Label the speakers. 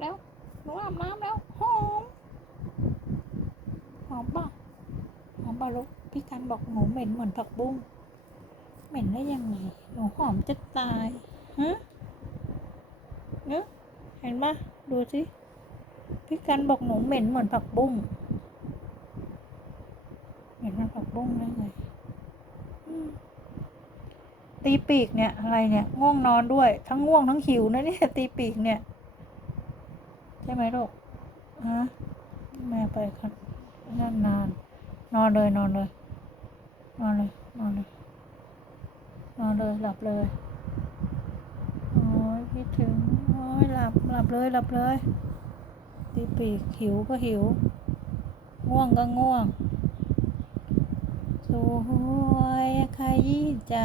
Speaker 1: แล้วหนูอาบน้ำแล้วหอมหอมป่ะหอมป่ะลูกพี่กันบอกหนูเหม็นเหมือนผักบุ้งเหม็นได้ยังไงหนูหอมจะตายฮะเนอะเห็นปะดูสิพี่กันบอกหนูเหม็นเหมือนผักบุ้งเหม็นเหมือนผักบุ้งได้ไงตีปีกเนี่ยอะไรเนี่ย ง่วงนอนด้วย ทั้งง่วงทั้งหิวนะเนี่ยตีปีกเนี่ย ใช่ไหมลูกฮะแม่ไปครับนั่นนาน นอนเลยนอนเลย นอนเลยนอนเลยนอนเลยหลับเลยโอ้ยคิดถึงโอ้ยหลับหลับเลยหลับเลยตีปีกหิวก็หิว ง่วงก็ง่วง สวยขยี้ใจ